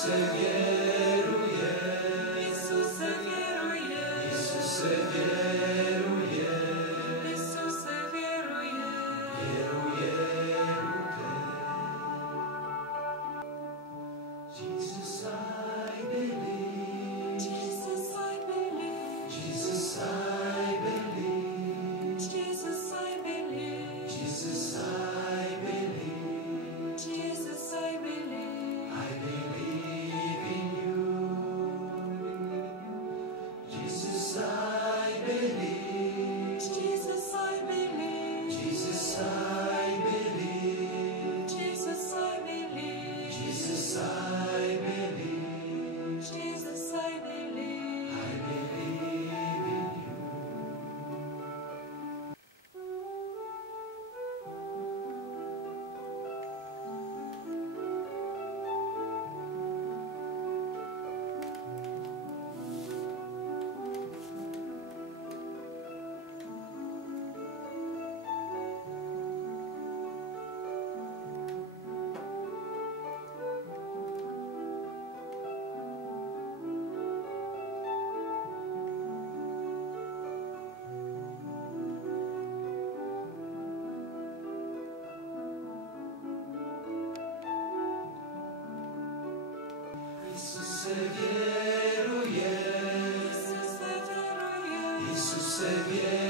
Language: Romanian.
Isuse vjeruje, Isuse vjeruje, Isuse vjeruje, Isuse vjeruje, vjeruje u te. Jesus, I believe, Jesus, I believe, Jesus, I believe, Jesus, I believe, Jesus, I believe, Jesus, I believe, I believe in you. Jesus, I believe, Jesus, I believe, Jesus, I believe, Jesus, I believe, Jesus, I believe, Jesus, I believe, I believe in you. Isuse vjeruje, Isuse vjeruje, Isuse vjeruje.